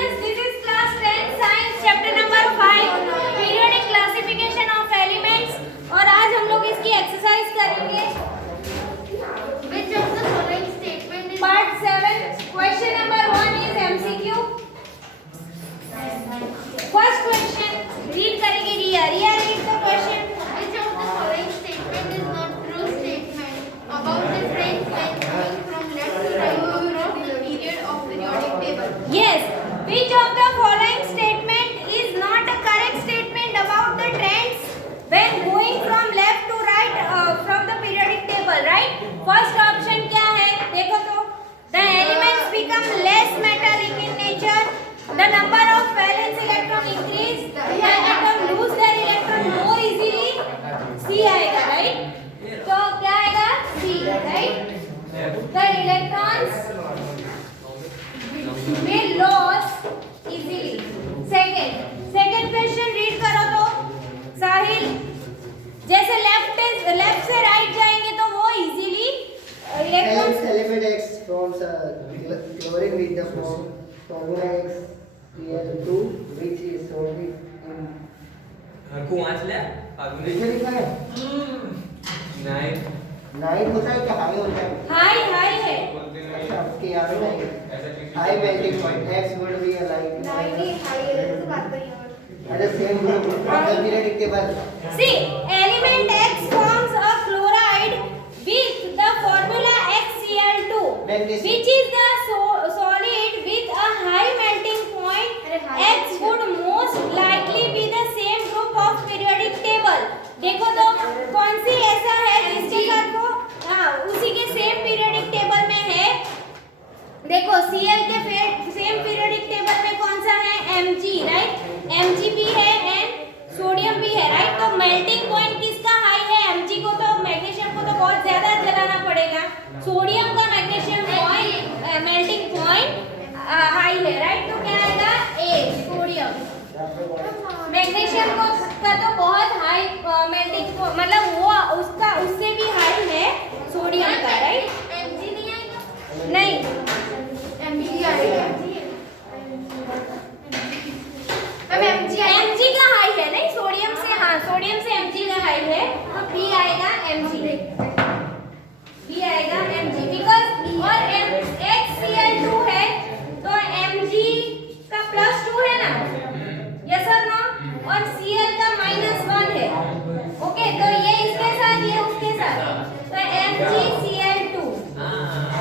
students, this is class 10 science chapter number 5 periodic classification of elements और आज हम लोग इसकी एक्सरसाइज करेंगे। Which of the following statement is Part 7 question number 1 is MCQ। First question read करेंगे रिया। रिया read the question। which of the following statement is not true statement about the strange lines moving from left to right across the period of periodic table? Yes, which of the following statement is not a correct statement about the trends when going from left to right from the periodic table, right? First option क्या है? देखो तो the elements become less metallic in nature, the number of valence electron increase, the atom lose their electron more easily. C आएगा, right? तो क्या आएगा? C, right? The electrons may lose easily. Second question read करो तो साहिल। जैसे left से right जाएंगे तो वो easily electrons element X forms a chlorine with the formula XCl2 which is solved in को वाचल्या किती लिखा है नाही 9 होता है क्या हाई होता है हाई है। अच्छा आपके याद नहीं high melting point X would be a light अरे same periodic table See, element X forms a chloride with the formula XCl2 which is the solid with a high melting point. X would most likely be the same group of periodic table. देखो तो कौन सी ऐसा है जिसके साथ वो उसी के सेम पीरियोडिक टेबल में है। देखो Cl के सेम पीरियोडिक टेबल में कौन सा है? Mg, right? Mg भी है एंड सोडियम भी है, राइट? तो मेल्टिंग पॉइंट किसका हाई है? Mg को तो मैग्नीशियम को तो बहुत ज्यादा जलाना पड़ेगा। सोडियम का magnesium point melting point high है, राइट? तो क्या आएगा? A, sodium. मैग्नीशियम का तो बहुत हाई मेल्टिंग मतलब वो उसका उससे भी हाई है सोडियम का, राइट? Mg नहीं आएगा? नहीं, Mg आएगा। Mg का हाई है, नहीं सोडियम से, हाँ सोडियम से Mg का हाई है तो B आएगा Mg। B आएगा Mg बिकॉज और HCl2 है तो Mg का +2 है ना, यस और नो, और Cl का -1 है। ओके तो ये इसके साथ ये उसके साथ तो MgCl2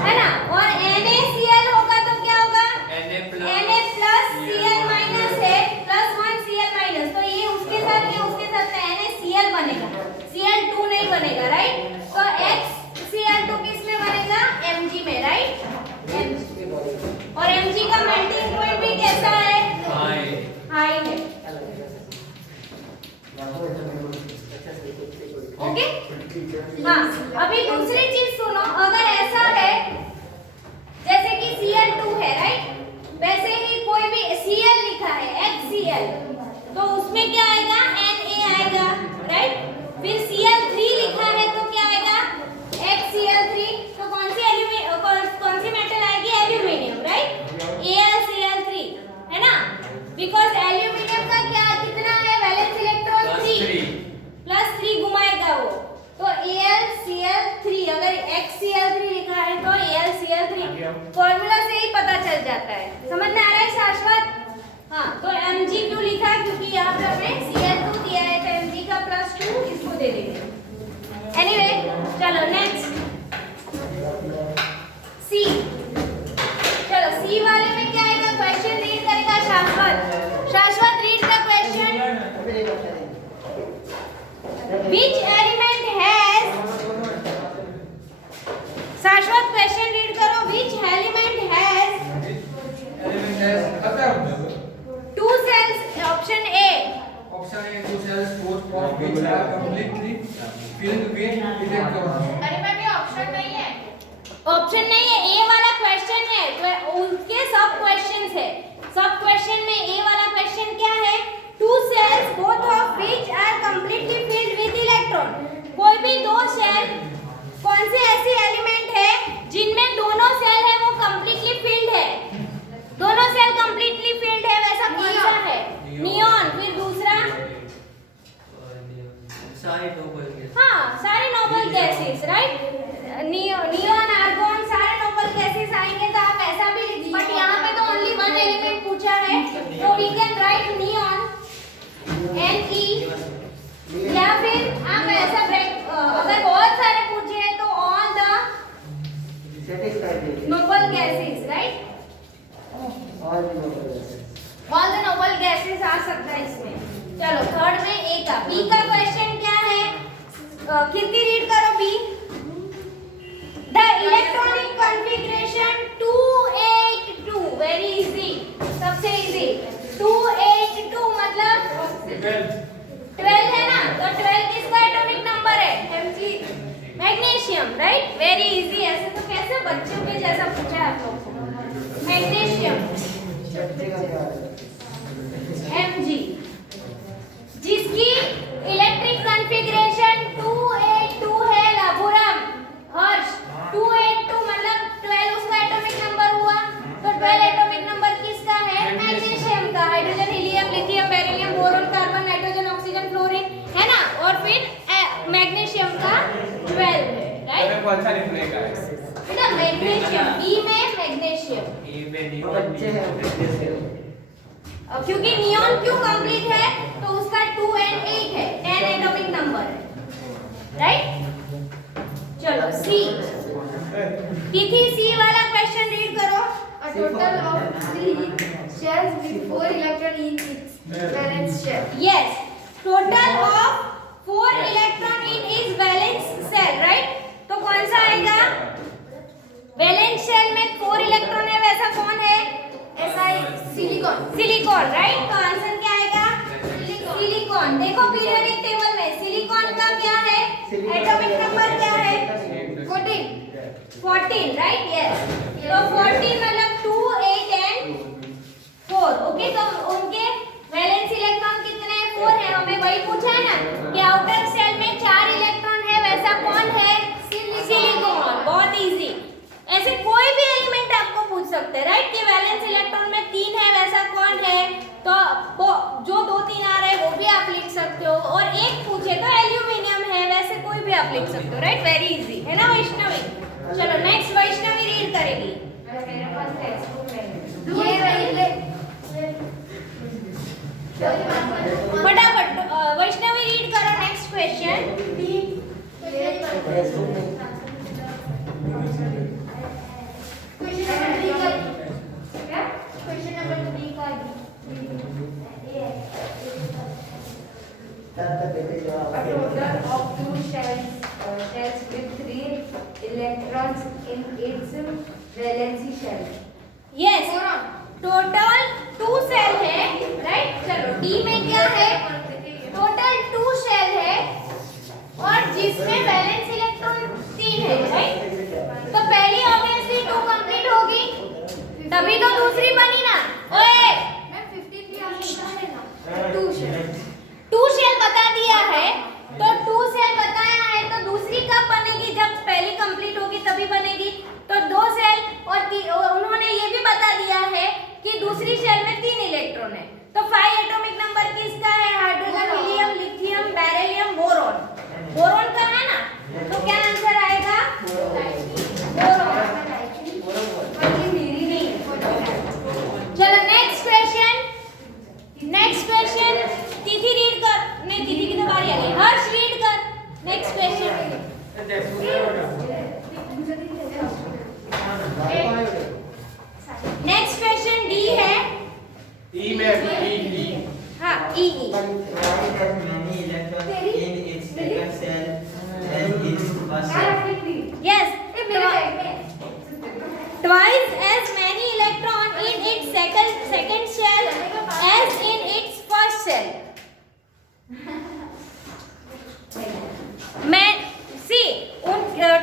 है ना, और NaCl होगा तो क्या होगा? Na प्लस Cl माइनस है +1 Cl माइनस, तो ये उसके साथ तो NaCl बनेगा, Cl2 नहीं बनेगा, राइट? तो HCl2 किस में बनेगा? Mg में, राइट? और Mg का मेल्टिंग पॉइंट भी कैसा है? हाई है। ओके हाँ, अभी दूसरी चीज सुनो। अगर ऐसा है जैसे कि Cl2 है, राइट? वैसे ही कोई भी Cl लिखा है HCl तो उसमें क्या आएगा? Na आएगा, राइट? फिर Cl3 लिखा है तो क्या आएगा? HCl3। तो कौन सी मेटल आएगी? Aluminium, right? AlCl3 है ना, बिकॉज एल्यूमिनियम का क्या कितना है? वैलेंस इलेक्ट्रॉन 3 +3 घुमाएगा वो, तो AlCl3। अगर HCl3 लिखा है तो AlCl3 फॉर्मूला से ही पता चल जाता है। समझ में आ रहा है शाश्वत? हाँ, तो Mg क्यों लिखा? क्योंकि यहाँ पे हमें Cl2 दिया है तो Mg का +2 इसको दे देंगे। एनीवे चलो नेक्स्ट C। चलो C वाले में क्या आएगा? क्वेश्चन रीड करेगा शाश्वत। शाश्वत read the question. Which element has शाश्वत क्वेश्चन रीड करो। Which element has two cells? Option A. Two cells, both of which are completely filled with electrons. अरे मैम ये ऑप्शन नहीं है। ऑप्शन नहीं है, A वाला क्वेश्चन है, तो उसके सब क्वेश्चंस है। सब क्वेश्चन में A वाला क्वेश्चन क्या है? Two cells, both of which are completely filled with electron. कोई भी दो सेल, कौन से ऐसे एलिमेंट है जिनमें दोनों सेल है वो completely filled है? दोनों सेल completely filled नियॉन, फिर दूसरा सारे नोबल गैसेस। हाँ सारे noble gases, right. Neon, argon, सारे नोबल गैसेस आएंगे तो आप ऐसा भी, बट यहाँ पे तो ओनली वन एलिमेंट पूछा है, तो we can write neon, Ne, या फिर आप ऐसा अगर बहुत सारे पूछे हैं तो all the noble gases, right, और भी noble gases. All the noble gases आ सकता है इसमें। चलो थर्ड में ए का, बी का क्वेश्चन क्या है, कीर्ति रीड करो B. The electronic configuration 282, very easy, सबसे इजी। 282 मतलब 12 है ना, तो 12 किसका एटॉमिक नंबर है, मैग्नीशियम, राइट, वेरी इजी। ऐसे तो कैसे बच्चों के जैसा पूछा है आप लोग को। मैग्नीशियम बच्चे का क्या है? Mg, जिसकी इलेक्ट्रिक कॉन्फ़िगरेशन 282 है। लाबुरम, हर्ष, 282 मतलब 12 उसका एटॉमिक नंबर हुआ, तो 12 एटॉमिक नंबर किसका है, मैग्नीशियम का। Hydrogen, helium, lithium, beryllium, boron, carbon, nitrogen, oxygen, fluorine, है ना, और फिर मैग्नीशियम का 12 है, राइट। कौन सा लिखने का है? बेटा मैग्नीशियम, बी में मैग्नीशियम, बच्चे हैं क्योंकि नियॉन क्यों कंप्लीट है, तो उसका 2 and 8 है, 10 एटॉमिक नंबर है, राइट। चलो सी, तिथि सी वाला क्वेश्चन रीड करो। A total of 3 shells with 4 electrons in its valence shell. Yes, total of 4 electron in its valence shell, right? तो कौन सा आएगा, वैलेंस शेल में 4 इलेक्ट्रॉन है, वैसा कौन है, Silicon. Silicon, right. तो आंसर क्या आएगा, सिलिकॉन। देखो पीरियोडिक टेबल में सिलिकॉन का क्या है, एटॉमिक नंबर क्या है, 14, राइट, यस। तो 14 मतलब 2, 8 and 4, ओके। तो उनके वैलेंस इलेक्ट्रॉन कितने हैं, 4 है। हमें वही पूछा है ना कि आउटर शेल में 4 इलेक्ट्रॉन है, वैसा कौन है, सिलिकॉन। बहुत इजी, ऐसे कोई भी एलिमेंट आपको पूछ सकते हैं, राइट, कि वैलेंस इलेक्ट्रॉन में 3 है, वैसा कौन है, तो वो जो 2, 3 आ रहे हैं वो भी आप लिख सकते हो, और एक पूछे तो एल्यूमिनियम है, वैसे कोई भी आप लिख सकते हो, राइट, वेरी इजी, है ना वैष्णवी। चलो नेक्स्ट वैष्णवी रीड करेगी। फटाफट वैष्णवी रीड करो नेक्स्ट क्वेश्चन। Question number 3 का A total of 2 shells with 3 electrons in its valency shell. Yes, total 2 shell है, राइट। चलो डी में क्या है, टोटल 2 सेल है और जिसमें वैलेंस इलेक्ट्रॉन 3 है, राइट। तो पहली ऑब्वियसली 2 कंप्लीट होगी, तभी तो दूसरी बनी ना। ओए, मैम 15 की आंसर है ना, 2 shells. 2 सेल बता दिया है, तो 2 सेल बताया है, तो दूसरी कब बनेगी, जब पहली कंप्लीट होगी तभी बनेगी। तो 2 सेल और उन्होंने ये भी बता दिया है कि दूसरी सेल में 3 इलेक्ट्रॉन है, तो 5 एटॉमिक नंबर किसका है, hydrogen, helium, lithium, beryllium, boron. Boron का है ना, तो क्या आंसर आएगा, बोरॉन। चलो नेक्स्ट क्वेश्चन, तिथि रीड कर, नहीं तिथि की तो बारी आ गई, हर्ष रीड कर next question. Next question D है, ई में ई हाँ ई। many electrons in its second cell than its first cell. Yes, twice as many electron in its second shell as in its first cell.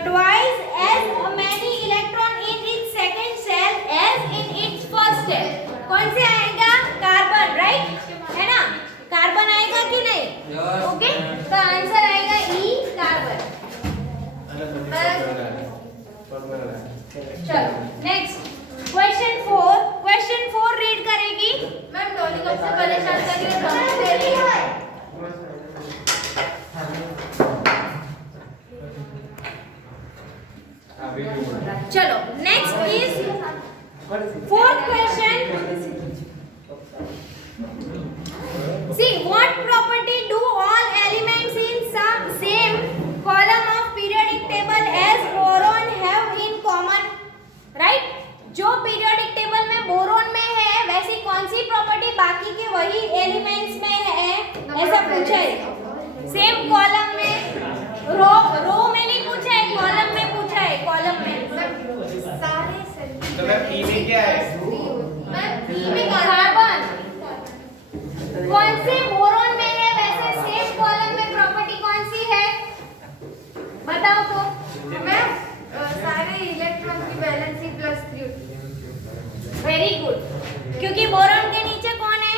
Twice as many electron in its second cell as in its first cell. कौन से आएगा, carbon, right, है ना, carbon आएगा कि नहीं, okay. तो answer आएगा ई, कार्बन। चलो नेक्स्ट क्वेश्चन 4 रीड करेगी। मैम डॉली कब से परेशान कर रही है सभी एलिमेंट्स में है, ऐसा पूछा है। सेम कॉलम में, रो में नहीं पूछा है, कॉलम में पूछा है, कॉलम में। सारे सभी तो मैम पी में क्या है? मैम पी में कार्बन कौन से बोरॉन में है, वैसे सेम कॉलम में प्रॉपर्टी कौन सी है बताओ तो। मैम सारे इलेक्ट्रॉन की वैलेंसी +3 होती है। वेरी गुड, क्योंकि बोरॉन के नीचे कौन है,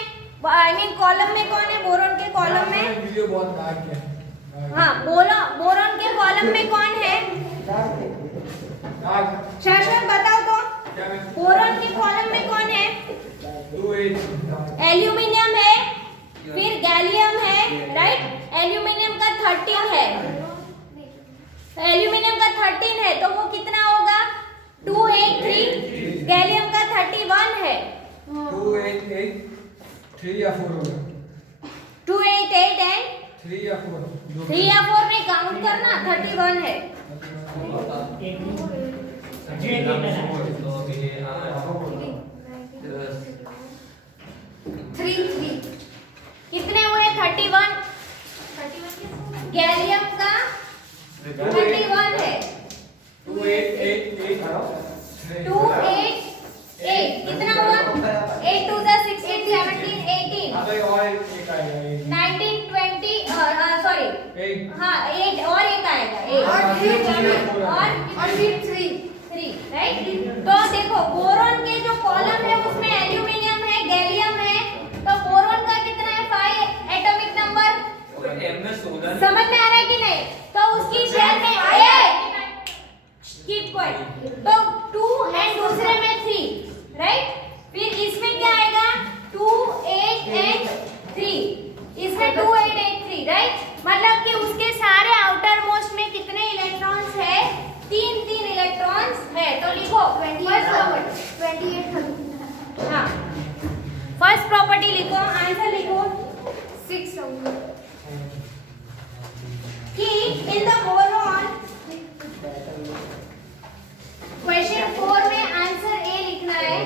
आई मीन कॉलम में कौन है, बोरॉन के कॉलम में। वीडियो बहुत डार्क है। हाँ बोरॉन के कॉलम में कौन है, डार्क शाश्वत बताओ तो। क्या मैम? बोरॉन के कॉलम में कौन है, 2H एल्यूमिनियम है, फिर गैलियम है, राइट। एल्यूमिनियम का 13 है, एल्यूमिनियम का 13 है तो वो कितना होगा 283। गैलियम का 31 है, 288 3 या 4 होगा। 288 एंड 3 या 4 3 या 4 में काउंट करना, 31 है। कितने हुए 31, गैलियम का 31 है, 2888 288 कितना हुआ, 8 2 16 17 18 अब और एक आएगा 19 20 सॉरी 8 हाँ 8 और एक आएगा 8 और फिर 3 राइट। तो देखो बोरॉन के जो कॉलम है उसमें एल्यूमिनियम है, गैलियम है, तो बोरॉन का कितना है 5 एटॉमिक नंबर। एम में 16 समझ में आ रहा है कि नहीं, तो उसकी शेल में कीप क्वाइट, तो 2 एंड दूसरे में 3 राइट। फिर इसमें क्या आएगा 2 8 एंड 3, इसमें 2 8 8 3 राइट। मतलब कि उसके सारे आउटर मोस्ट में कितने इलेक्ट्रॉन्स है, 3 इलेक्ट्रॉन्स है। तो लिखो 28 हाँ फर्स्ट प्रॉपर्टी लिखो, आंसर लिखो 6 होंगे। कि इन द बोरॉन क्वेश्चन 4 में आंसर ए लिखना है।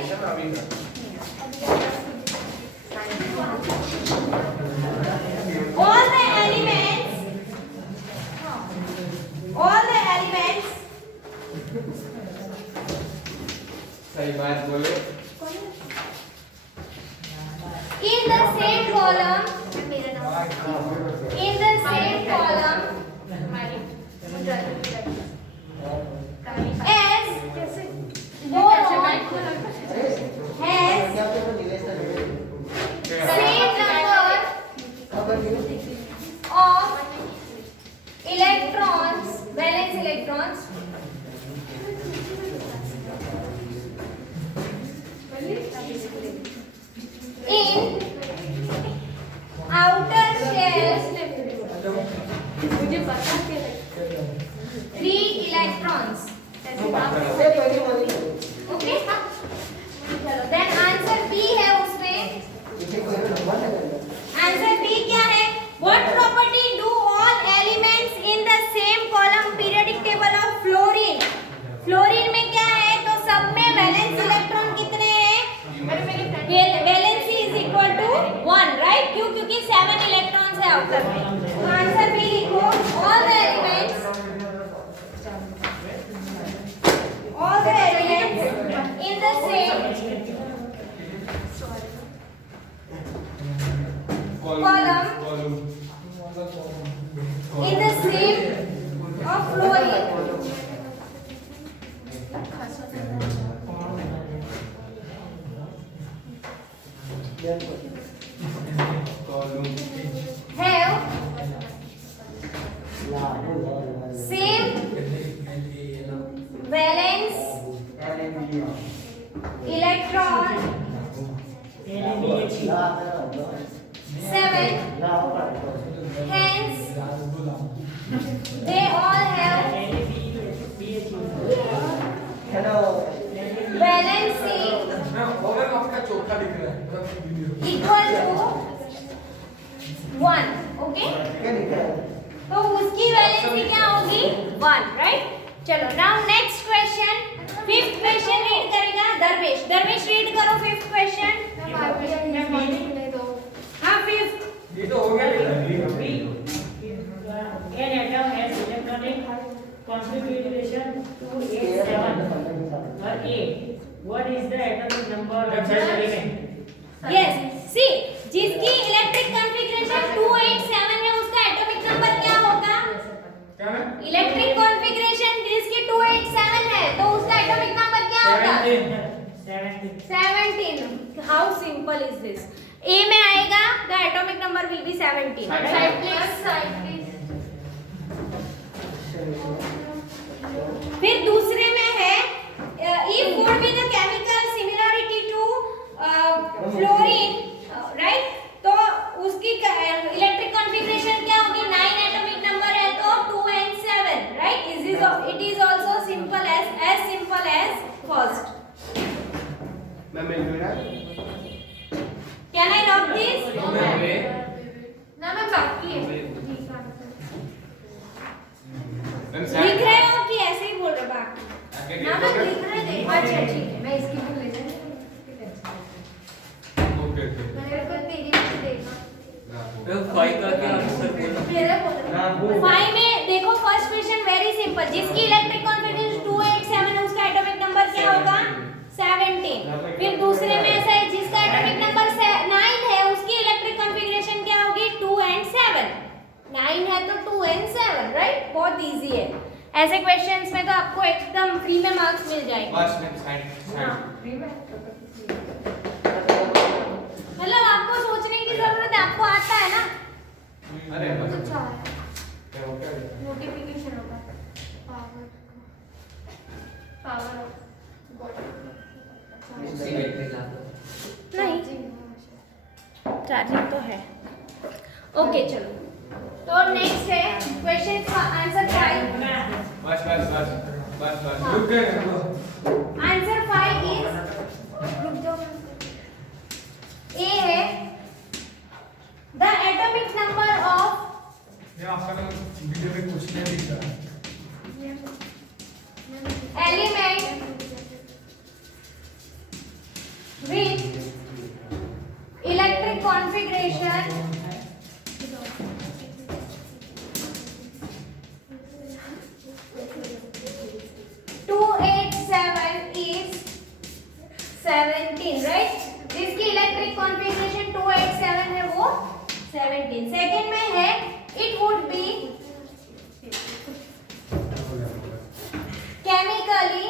All the elements सही बात बोले। in the same column मेरा नाम in the same column as boron has same number of electrons, valence electrons in outer shell 3 electrons. Okay? चलो then answer B है उसमें। आंसर बी क्या है, what property do all elements in the same column periodic table of fluorine। Fluorine में क्या है, तो सब में वैलेंस इलेक्ट्रॉन कितने हैं, valency is equal to 1 right. क्यों, क्योंकि 7 इलेक्ट्रॉन्स है आउटर में। तो आंसर बी लिखो, all the elements in the same column in the same of fluorine have same valence electron 7, hence they all have valency आपका चौथा दिख रहा है equal to 1 ओके। तो उसकी वैलेंसी क्या होगी 1 राइट। चलो now next question, 5th question read करेगा दरवेश। दरवेश रीड करो 5th क्वेश्चन। यस सी जिसकी इलेक्ट्रिक कॉन्फ़िगरेशन 287 है उसका एटॉमिक नंबर क्या होगा? क्या है? इलेक्ट्रिक कॉन्फ़िगरेशन जिसकी 287 है तो उसका एटॉमिक नंबर क्या होगा? 17. How simple is this? A में आएगा the atomic number will be 17. Side please. फिर दूसरे में है if would be the chemical similarity to fluorine, right? तो उसकी इलेक्ट्रिक कॉन्फ़िगरेशन क्या होगी? 9 एटॉमिक नंबर है तो 2 and 7, right? It is also simple as simple as first. मैं मिल गया Can I drop this? ना मैं बाकी है लिख रहे हो कि ऐसे ही बोल रहे हो बाकी? ना मैं लिख रहे थे अच्छा ठीक है मैं इसकी बुक ले जाऊंगी मेरे को तेरी भी देखना 5 का क्या आंसर बोला? मेरा बोल 5 में देखो फर्स्ट क्वेश्चन वेरी सिंपल जिसकी इलेक्ट्रिक कॉन्फ़िगरेशन 287 है उसका एटॉमिक नंबर क्या होगा? 17. फिर दूसरे में ऐसा है जिसका एटॉमिक नंबर 9 है उसकी इलेक्ट्रिक कॉन्फ़िगरेशन क्या होगी? 2 and 7. 9 है तो 2 and 7, राइट? बहुत इजी है ऐसे क्वेश्चंस में तो आपको एकदम फ्री में मार्क्स मिल जाएंगे. मतलब आपको सोचने की जरूरत है आपको आता है ना. कुछ आया नोटिफिकेशन होगा पावर नहीं चार्जिंग तो है. ओके चलो तो नेक्स्ट है क्वेश्चन आंसर 5. रुक गए आंसर 5 इज रुक जाओ ए है द एटॉमिक नंबर ऑफ ये आपका ना वीडियो में कुछ नहीं दिख रहा element with electric configuration 287 is 17, right? जिसकी इलेक्ट्रिक कॉन्फ़िगरेशन 287 है वो 17. सेकंड में है it would be chemically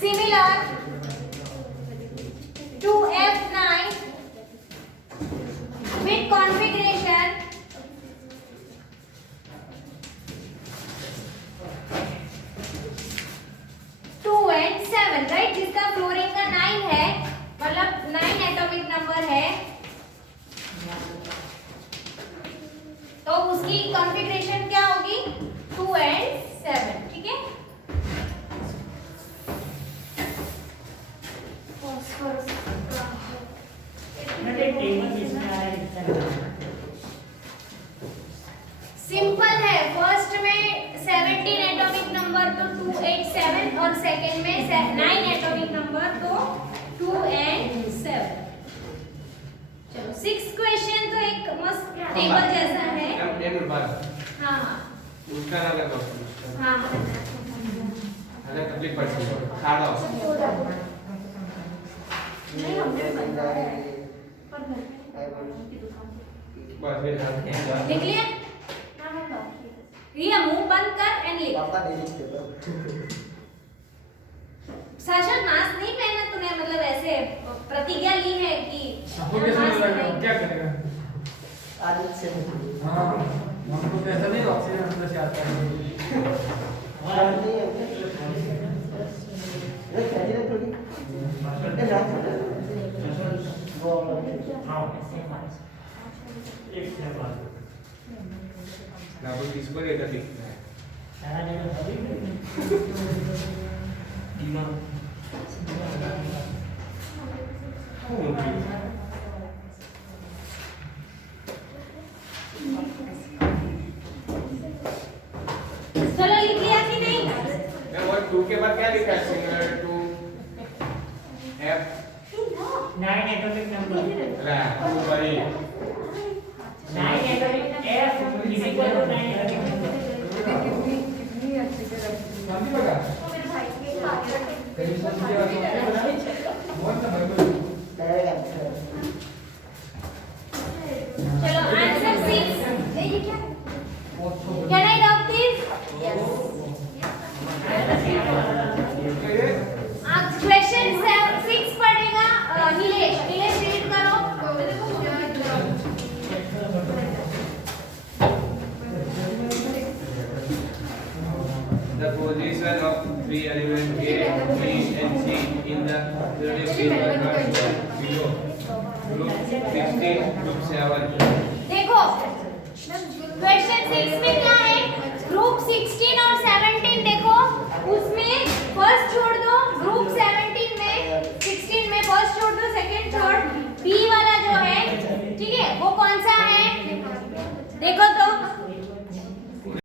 similar to F9 with configuration 2 and 7, right? जिसका फ्लोरीन का 9 है मतलब 9 एटॉमिक नंबर है तो उसकी कॉन्फ़िगरेशन क्या होगी? 2 and 7. ठीक है. सिंपल है फर्स्ट में 17 एटॉमिक नंबर तो 287 और सेकंड में 9 एटॉमिक नंबर तो 2 and 7. चलो 6 क्वेश्चन तो एक मस्त टेबल जैसा है. हाँ उसका ना लगा हाँ अरे तकलीफ पड़ती है खाड़ा नहीं हमने बनाया है पर घर बस ये लिख लिया. ना मैं बाकी है रिया मुंह बंद कर एंड लिख. पापा नहीं लिखते तो शाश्वत मास्क नहीं पहना तूने मतलब ऐसे प्रतिज्ञा ली है कि आपको कैसे मास्क लगा नहीं. क्या करेगा आदत से हाँ हमको तो ऐसा नहीं ऑक्सीजन अंदर से आता है थोड़ी ना वो किसको लेकर दिखना है चलो लिख लिया कि नहीं? मैं वो 2 के बाद क्या लिखा है similar to F 9 atomic number. अरे 2 बड़ी 9 atomic F is equal to 9 atomic number. कितनी अच्छी तरह गांधी बगा तो मेरे भाई की नीलेश रीड करो। The position of three elements A, B, and C in the periodic table are shown below. Group 16, Group 7. देखो क्वेश्चन 6 में क्या है, ग्रुप 16 और 17 देखो, उसमें फर्स्ट छोड़ दो